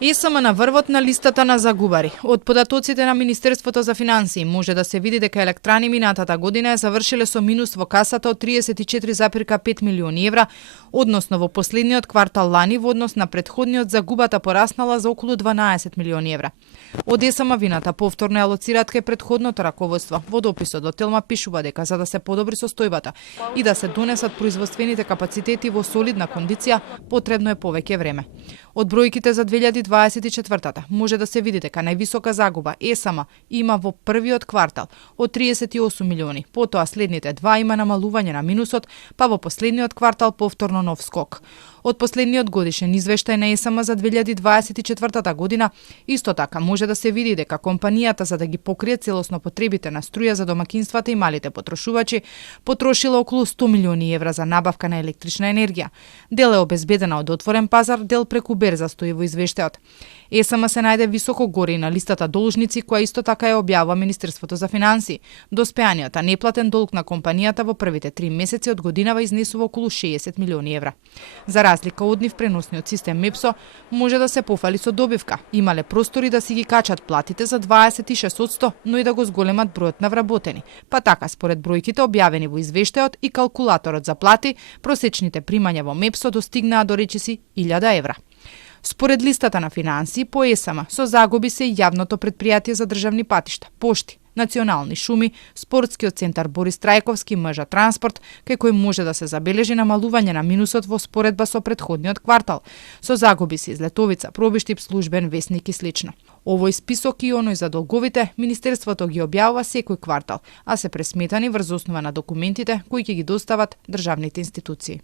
ЕСМ на врвот на листата на загубари. Од податоците на Министерството за финансии може да се види дека Електрани минатата година е завршиле со минус во касата од 34,5 милиони евра, односно во последниот квартал лани во однос на претходниот загубата пораснала за околу 12 милиони евра. Од ЕСМ вината повторно ја алоцираат кај претходното раководство. Во дописот до Телма пишува дека за да се подобри состојбата и да се донесат производствените капацитети во солидна кондиција, потребно е повеќе време. Од бројките за 2024 може да се види дека највисока загуба ЕСМ има во првиот квартал од 38 милиони, потоа следните два има намалување на минусот, па во последниот квартал повторно нов скок. Од последниот годишен извештај на ЕСМ за 2024 година исто така може да се види дека компанијата за да ги покрие целосно потребите на струја за домакинствата и малите потрошувачи потрошила околу 100 милиони евра за набавка на електрична енергија. Дел е обезбедена од отворен пазар, дел преку берза, стои во извештајот. ЕСМ се најде високо горе на листата должници, која исто така ја објавува Министерството за финансии. Доспеаниот неплатен долг на компанијата во првите 3 месеци од годинава изнесува околу 60 милиони евра. За разлика од нив, преносниот систем МЕПСО може да се пофали со добивка. Имале простори да си ги качат платите за 26%, но и да го зголемат бројот на вработени. Па така, според бројките објавени во извештајот и калкулаторот за плати, просечните примања во МЕПСО достигнаа до речиси 1000 евра. Според листата на финансии по ЕСМ со загуби се јавното претпријатие за државни патишта, пошти, национални шуми, спортскиот центар Борис Трајковски, МЖ Транспорт, кај кој може да се забележи намалување на минусот во споредба со претходниот квартал. Со загуби се Излетовица, Пробиштип, Службен весник и слично. Овој список и оној за долговите Министерството ги објавува секој квартал, а се пресметани врз основа на документите кои ќе ги достават државните институции.